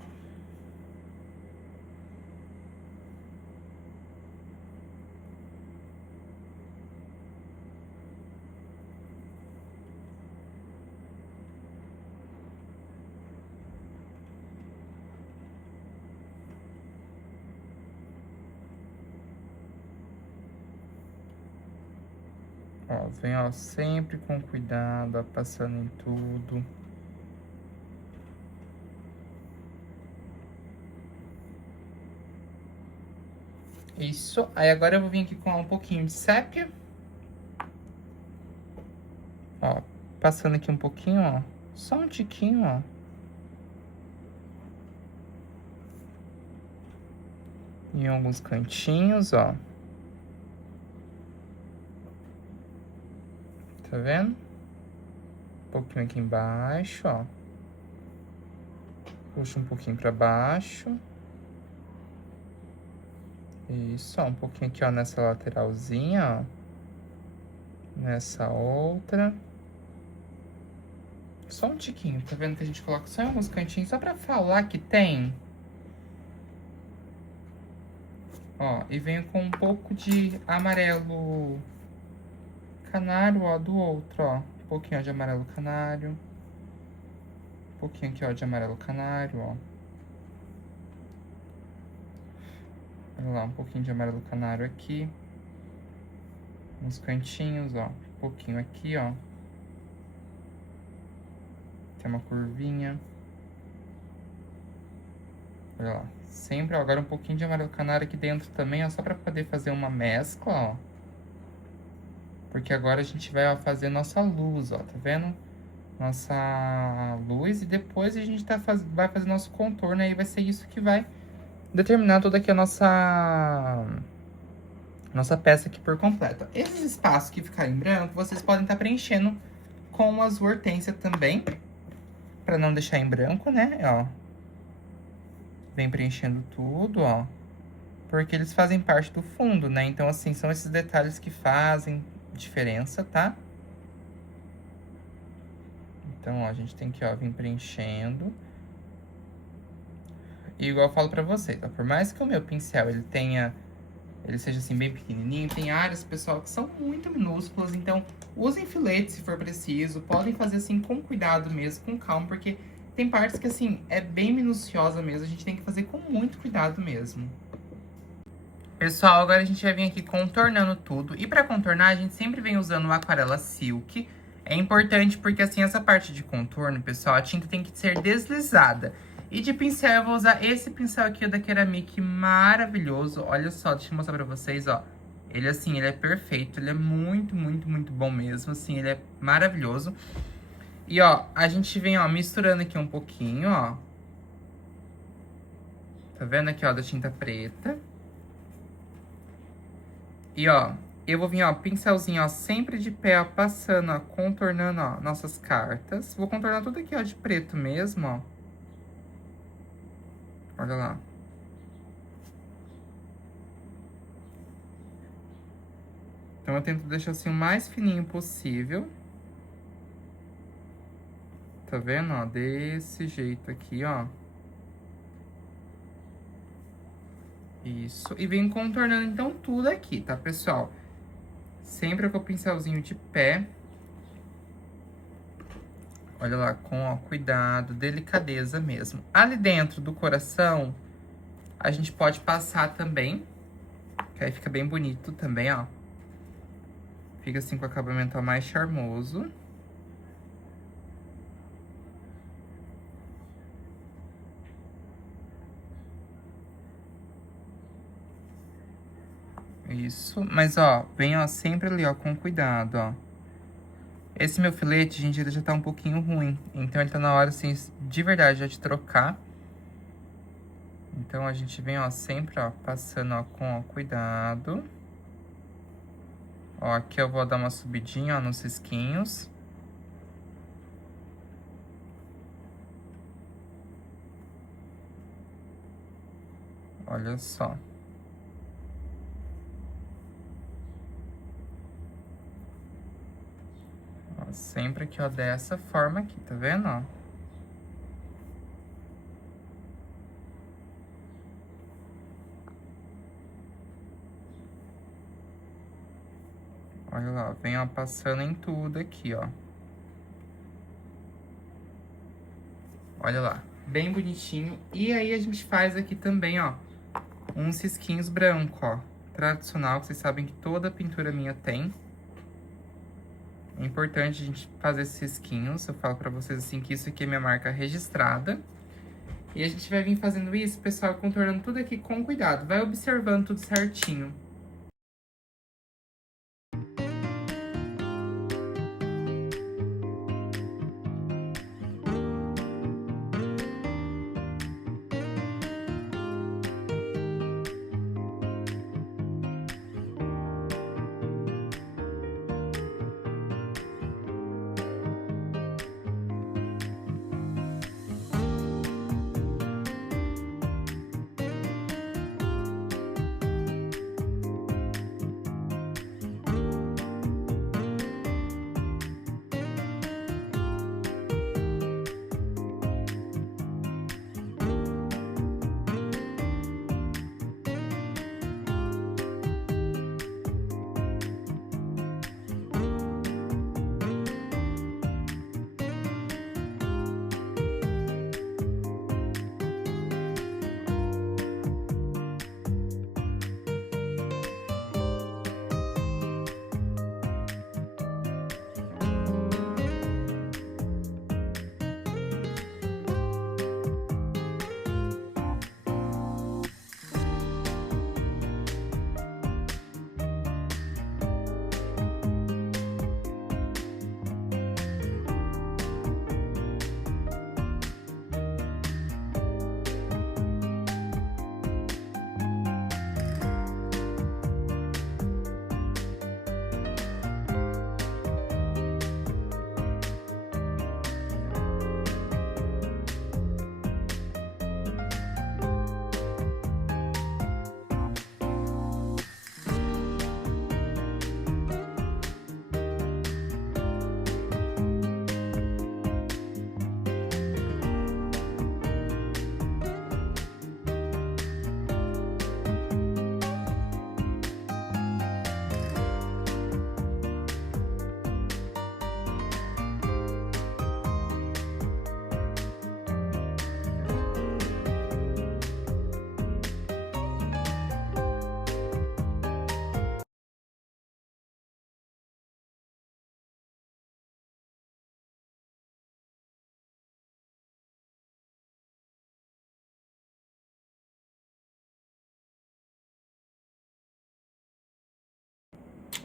Ó, vem, ó, sempre com cuidado, ó, passando em tudo. Isso. Aí agora eu vou vir aqui com um pouquinho de sépia. Ó, passando aqui um pouquinho, ó. Só um tiquinho, ó. Em alguns cantinhos, ó. Tá vendo? Um pouquinho aqui embaixo, ó. Puxa um pouquinho pra baixo. Isso, ó. Um pouquinho aqui, ó, nessa lateralzinha, ó. Nessa outra. Só um tiquinho, tá vendo que a gente coloca só em alguns cantinhos, só pra falar que tem. Ó, e venho com um pouco de amarelo canário, ó, do outro, ó. Um pouquinho, ó, de amarelo canário. Um pouquinho aqui, ó, de amarelo canário, ó. Olha lá, um pouquinho de amarelo canário aqui. Nos cantinhos, ó. Um pouquinho aqui, ó. Tem uma curvinha. Olha lá. Sempre, ó, agora um pouquinho de amarelo canário aqui dentro também, ó. Só pra poder fazer uma mescla, ó. Porque agora a gente vai, ó, fazer nossa luz, ó. Tá vendo? Nossa luz. E depois a gente vai fazer nosso contorno. Aí vai ser isso que vai determinar toda aqui a nossa peça aqui por completo. Esses espaços que ficarem em branco, vocês podem estar preenchendo com o azul hortênsia também. Pra não deixar em branco, né? Ó. Vem preenchendo tudo, ó. Porque eles fazem parte do fundo, né? Então, assim, são esses detalhes que fazem diferença, tá? Então, ó, a gente tem que, ó, vir preenchendo. E igual eu falo pra vocês, ó, por mais que o meu pincel, ele seja, assim, bem pequenininho, tem áreas, pessoal, que são muito minúsculas. Então, usem filete se for preciso. Podem fazer, assim, com cuidado mesmo, com calma, porque tem partes que, assim, é bem minuciosa mesmo. A gente tem que fazer com muito cuidado mesmo. Pessoal, agora a gente vai vir aqui contornando tudo. E pra contornar, a gente sempre vem usando o Aquarela Silk. É importante porque, assim, essa parte de contorno, pessoal, a tinta tem que ser deslizada. E de pincel, eu vou usar esse pincel aqui, ó, da Ceramic, maravilhoso. Olha só, deixa eu mostrar pra vocês, ó. Ele, assim, ele é perfeito, ele é muito, muito, muito bom mesmo, assim, ele é maravilhoso. E, ó, a gente vem, ó, misturando aqui um pouquinho, ó. Tá vendo aqui, ó, da tinta preta. E, ó, eu vou vir, ó, pincelzinho, ó, sempre de pé, ó, passando, ó, contornando, ó, nossas cartas. Vou contornar tudo aqui, ó, de preto mesmo, ó. Olha lá. Então, eu tento deixar assim o mais fininho possível. Tá vendo, ó? Desse jeito aqui, ó. Isso. E vem contornando, então, tudo aqui, tá, pessoal? Sempre com o pincelzinho de pé. Olha lá, com, ó, cuidado, delicadeza mesmo. Ali dentro do coração, a gente pode passar também. Que aí fica bem bonito também, ó. Fica assim com o acabamento mais charmoso. Isso. Mas, ó, vem, ó, sempre ali, ó, com cuidado, ó. Esse meu filete, gente, ele já tá um pouquinho ruim. Então, ele tá na hora, assim, de verdade, já de trocar. Então, a gente vem, ó, sempre, ó, passando, ó, com, ó, cuidado. Ó, aqui eu vou dar uma subidinha, ó, nos risquinhos. Olha só. Ó, sempre aqui, ó, dessa forma aqui, tá vendo, ó? Olha lá, vem, ó, passando em tudo aqui, ó. Olha lá, bem bonitinho. E aí, a gente faz aqui também, ó, uns risquinhos brancos, ó. Tradicional, que vocês sabem que toda pintura minha tem. É importante a gente fazer esses risquinhos. Eu falo pra vocês, assim, que isso aqui é minha marca registrada. E a gente vai vir fazendo isso, pessoal, contornando tudo aqui com cuidado. Vai observando tudo certinho.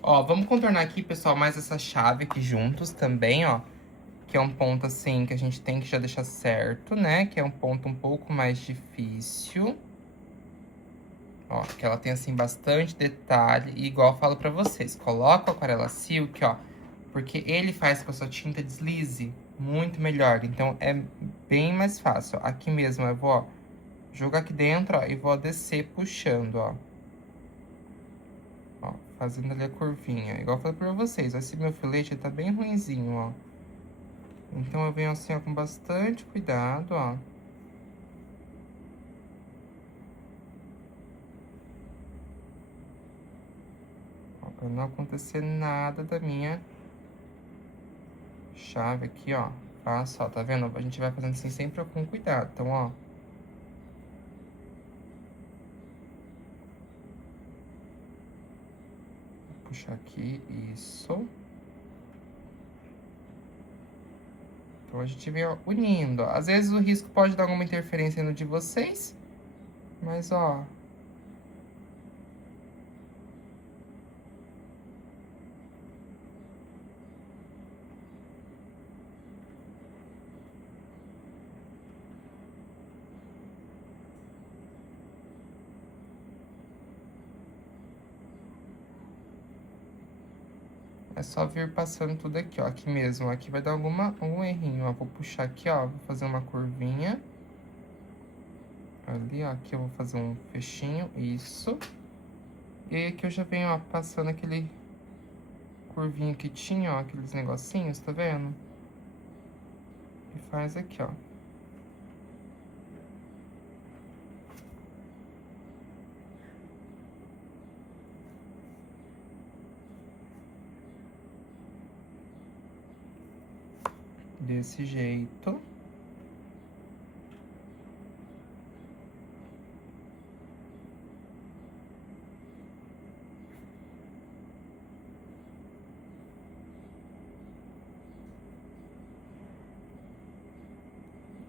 Ó, vamos contornar aqui, pessoal, mais essa chave aqui juntos também, ó. Que é um ponto, assim, que a gente tem que já deixar certo, né? Que é um ponto um pouco mais difícil. Ó, que ela tem, assim, bastante detalhe. E igual eu falo pra vocês, coloca o aquarela silk, ó. Porque ele faz com que a sua tinta deslize muito melhor. Então, é bem mais fácil. Aqui mesmo, eu vou, ó, jogar aqui dentro, ó. E vou descer puxando, ó. Ó, fazendo ali a curvinha. Igual eu falei pra vocês, esse meu filete tá bem ruinzinho, ó. Então, eu venho assim, ó, com bastante cuidado, ó. Ó, pra não acontecer nada da minha chave aqui, ó. Faço, ó, tá vendo? A gente vai fazendo assim sempre com cuidado. Então, ó. Vou puxar aqui, isso. Então, a gente vem, ó, unindo, ó. Às vezes o risco pode dar alguma interferência no de vocês. Mas, ó... É só vir passando tudo aqui, ó. Aqui mesmo. Aqui vai dar algum errinho, ó. Vou puxar aqui, ó. Vou fazer uma curvinha. Ali, ó. Aqui eu vou fazer um fechinho. Isso. E aí aqui eu já venho, ó, passando aquele curvinho que tinha, ó. Aqueles negocinhos, tá vendo? E faz aqui, ó. Desse jeito.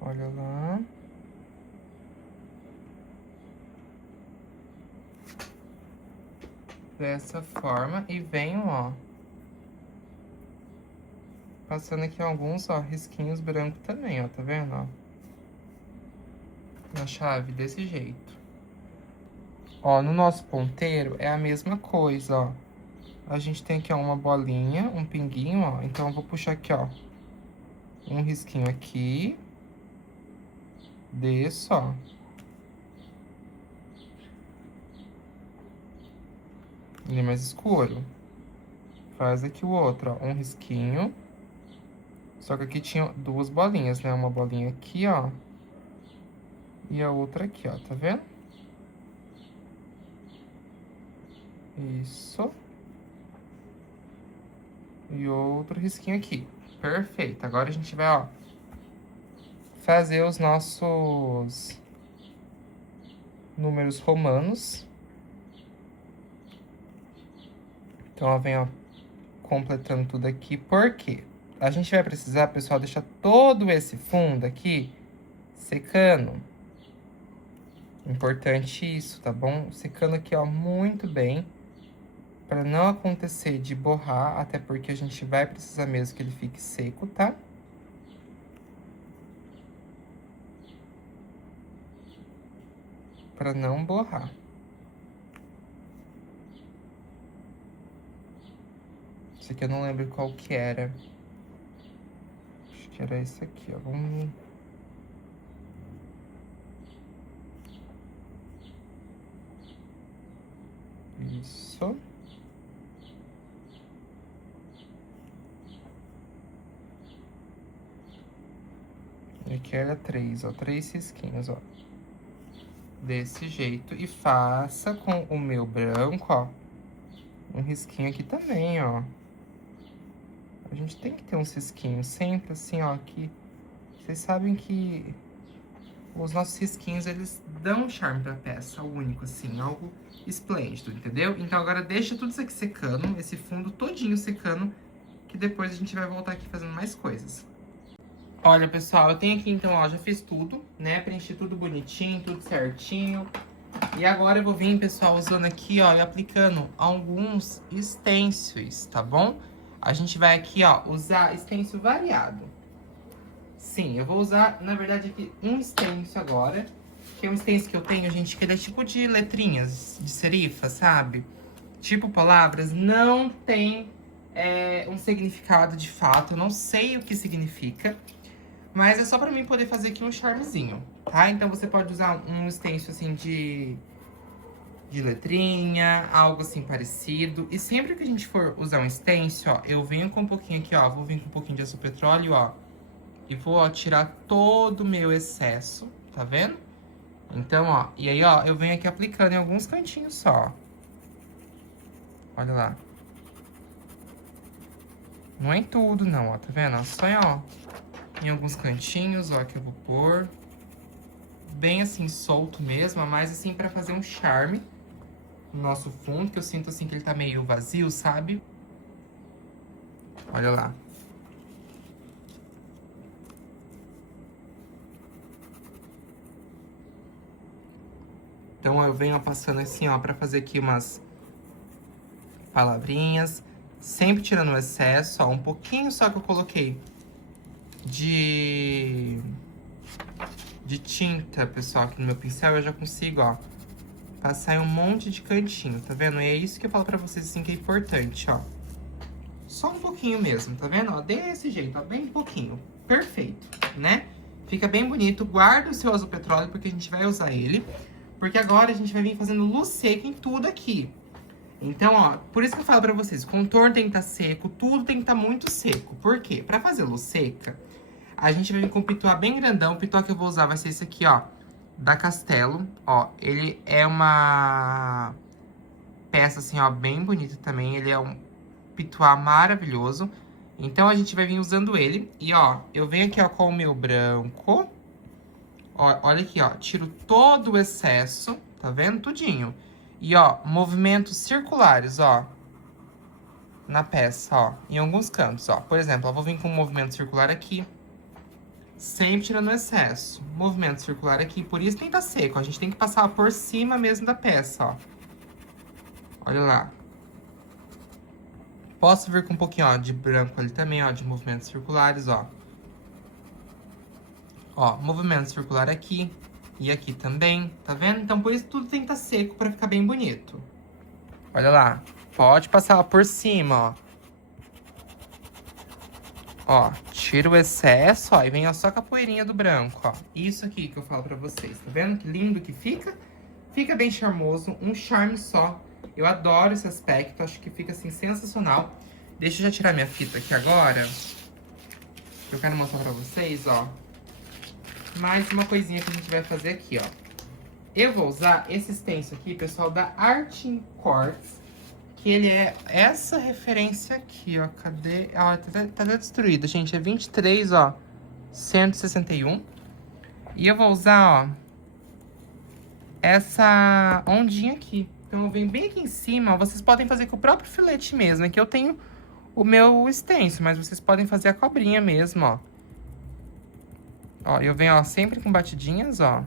Olha lá. Dessa forma. E venho, ó. Passando aqui alguns, ó, risquinhos brancos também, ó. Tá vendo, ó? Na chave, desse jeito. Ó, no nosso ponteiro é a mesma coisa, ó. A gente tem aqui, ó, uma bolinha, um pinguinho, ó. Então, eu vou puxar aqui, ó. Um risquinho aqui. Desço, ó. Ele é mais escuro. Faz aqui o outro, ó. Um risquinho. Só que aqui tinha duas bolinhas, né? Uma bolinha aqui, ó. E a outra aqui, ó. Tá vendo? Isso. E outro risquinho aqui. Perfeito. Agora a gente vai, ó, fazer os nossos números romanos. Então, ó, vem, ó, completando tudo aqui. Por quê? A gente vai precisar, pessoal, deixar todo esse fundo aqui secando. Importante isso, tá bom? Secando aqui, ó, muito bem. Pra não acontecer de borrar, até porque a gente vai precisar mesmo que ele fique seco, tá? Pra não borrar. Esse aqui eu não lembro qual que era. Acho que era esse aqui, ó. Vamos... Isso. E aqui era 3, ó. 3 risquinhos, ó. Desse jeito. E faça com o meu branco, ó. Um risquinho aqui também, ó. A gente tem que ter uns risquinhos sempre assim, ó. Aqui. Vocês sabem que os nossos risquinhos, eles dão um charme pra peça, único, assim. Algo esplêndido, entendeu? Então agora deixa tudo isso aqui secando. Esse fundo todinho secando. Que depois a gente vai voltar aqui fazendo mais coisas. Olha, pessoal, eu tenho aqui, então, ó, já fiz tudo, né? Preenchi tudo bonitinho, tudo certinho. E agora eu vou vir, pessoal, usando aqui, ó, e aplicando alguns stencils, tá bom? A gente vai aqui, ó, usar stencil variado. Sim, eu vou usar, na verdade, aqui um stencil agora. Que é um stencil que eu tenho, gente, que ele é tipo de letrinhas de serifa, sabe? Tipo palavras, não tem um significado de fato. Eu não sei o que significa. Mas é só pra mim poder fazer aqui um charmezinho, tá? Então você pode usar um stencil assim de letrinha, algo assim parecido. E sempre que a gente for usar um stencil, ó, eu venho com um pouquinho aqui, ó. Vou vir com um pouquinho de açúcar petróleo, ó. E vou, ó, tirar todo o meu excesso, tá vendo? Então, ó, e aí, ó, eu venho aqui aplicando em alguns cantinhos só. Olha lá. Não é em tudo, não, ó, tá vendo? Só, ó, em alguns cantinhos, ó, que eu vou pôr. Bem assim, solto mesmo, mas assim, pra fazer um charme no nosso fundo, que eu sinto assim que ele tá meio vazio, sabe? Olha lá. Então eu venho passando assim, ó, pra fazer aqui umas palavrinhas, sempre tirando o excesso, ó, um pouquinho só que eu coloquei de tinta, pessoal, aqui no meu pincel, eu já consigo, ó, passar em um monte de cantinho, tá vendo? E é isso que eu falo pra vocês, assim, que é importante, ó. Só um pouquinho mesmo, tá vendo? Ó, desse jeito, ó, bem pouquinho. Perfeito, né? Fica bem bonito. Guarda o seu azul petróleo, porque a gente vai usar ele. Porque agora a gente vai vir fazendo luz seca em tudo aqui. Então, ó, por isso que eu falo pra vocês, o contorno tem que estar seco, tudo tem que estar muito seco. Por quê? Pra fazer luz seca, a gente vai vir com um pituá bem grandão. O pituá que eu vou usar vai ser esse aqui, ó, da Castelo. Ó, ele é uma peça, assim, ó, bem bonita também. Ele é um pituá maravilhoso. Então, a gente vai vir usando ele. E, ó, eu venho aqui, ó, com o meu branco. Ó, olha aqui, ó, tiro todo o excesso, tá vendo? Tudinho. E, ó, movimentos circulares, ó, na peça, ó, em alguns cantos, ó. Por exemplo, eu vou vir com um movimento circular aqui, sempre tirando o excesso. Movimento circular aqui, por isso tem que estar seco, a gente tem que passar por cima mesmo da peça, ó. Olha lá. Posso vir com um pouquinho, ó, de branco ali também, ó, de movimentos circulares, ó. Ó, movimento circular aqui e aqui também, tá vendo? Então, por isso tudo tem que estar seco pra ficar bem bonito. Olha lá. Pode passar por cima, ó. Ó, tira o excesso, ó, e vem ó, só com a poeirinha do branco, ó. Isso aqui que eu falo pra vocês, tá vendo que lindo que fica? Fica bem charmoso, um charme só. Eu adoro esse aspecto, acho que fica, assim, sensacional. Deixa eu já tirar minha fita aqui agora. Eu quero mostrar pra vocês, ó. Mais uma coisinha que a gente vai fazer aqui, ó. Eu vou usar esse stencil aqui, pessoal, da Art in Quartz. Que ele é essa referência aqui, ó. Cadê? Ah, tá destruída, gente. É 23, ó. 161. E eu vou usar, ó, essa ondinha aqui. Então, eu venho bem aqui em cima, ó. Vocês podem fazer com o próprio filete mesmo. Aqui eu tenho o meu stencil, mas vocês podem fazer a cobrinha mesmo, ó. Ó, eu venho, ó, sempre com batidinhas, ó.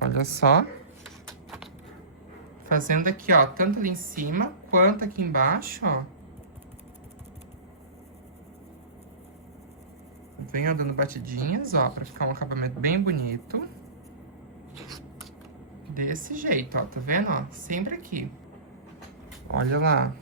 Olha só. Fazendo aqui, ó, tanto ali em cima, quanto aqui embaixo, ó. Venho dando batidinhas, ó, pra ficar um acabamento bem bonito. Desse jeito, ó, tá vendo, ó? Sempre aqui. Olha lá.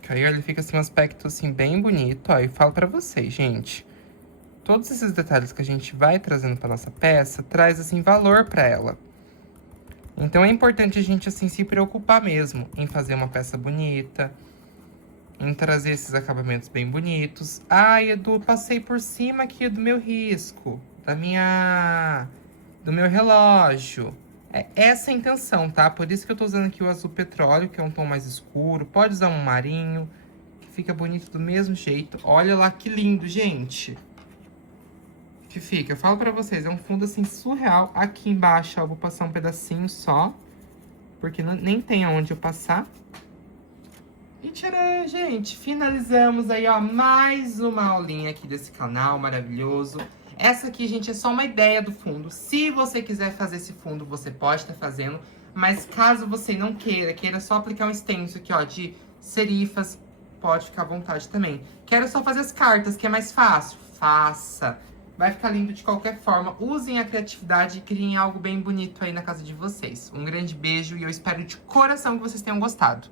Que aí ele fica assim, um aspecto, assim, bem bonito, ó. E falo pra vocês, gente. Todos esses detalhes que a gente vai trazendo pra nossa peça, traz, assim, valor pra ela. Então, é importante a gente, assim, se preocupar mesmo em fazer uma peça bonita, em trazer esses acabamentos bem bonitos. Ai, Edu, passei por cima aqui do meu risco, do meu relógio. É essa a intenção, tá? Por isso que eu tô usando aqui o azul petróleo, que é um tom mais escuro. Pode usar um marinho, que fica bonito do mesmo jeito. Olha lá que lindo, gente. que fica. Eu falo pra vocês, é um fundo assim surreal. Aqui embaixo, ó, eu vou passar um pedacinho só, porque nem tem aonde eu passar. E tcharam, gente, finalizamos aí, ó, mais uma aulinha aqui desse canal maravilhoso. Essa aqui, gente, é só uma ideia do fundo. Se você quiser fazer esse fundo, você pode estar fazendo. Mas caso você não queira só aplicar um stencil aqui, ó, de serifas, pode ficar à vontade também. Quero só fazer as cartas, que é mais fácil. Faça. Vai ficar lindo de qualquer forma. Usem a criatividade e criem algo bem bonito aí na casa de vocês. Um grande beijo e eu espero de coração que vocês tenham gostado.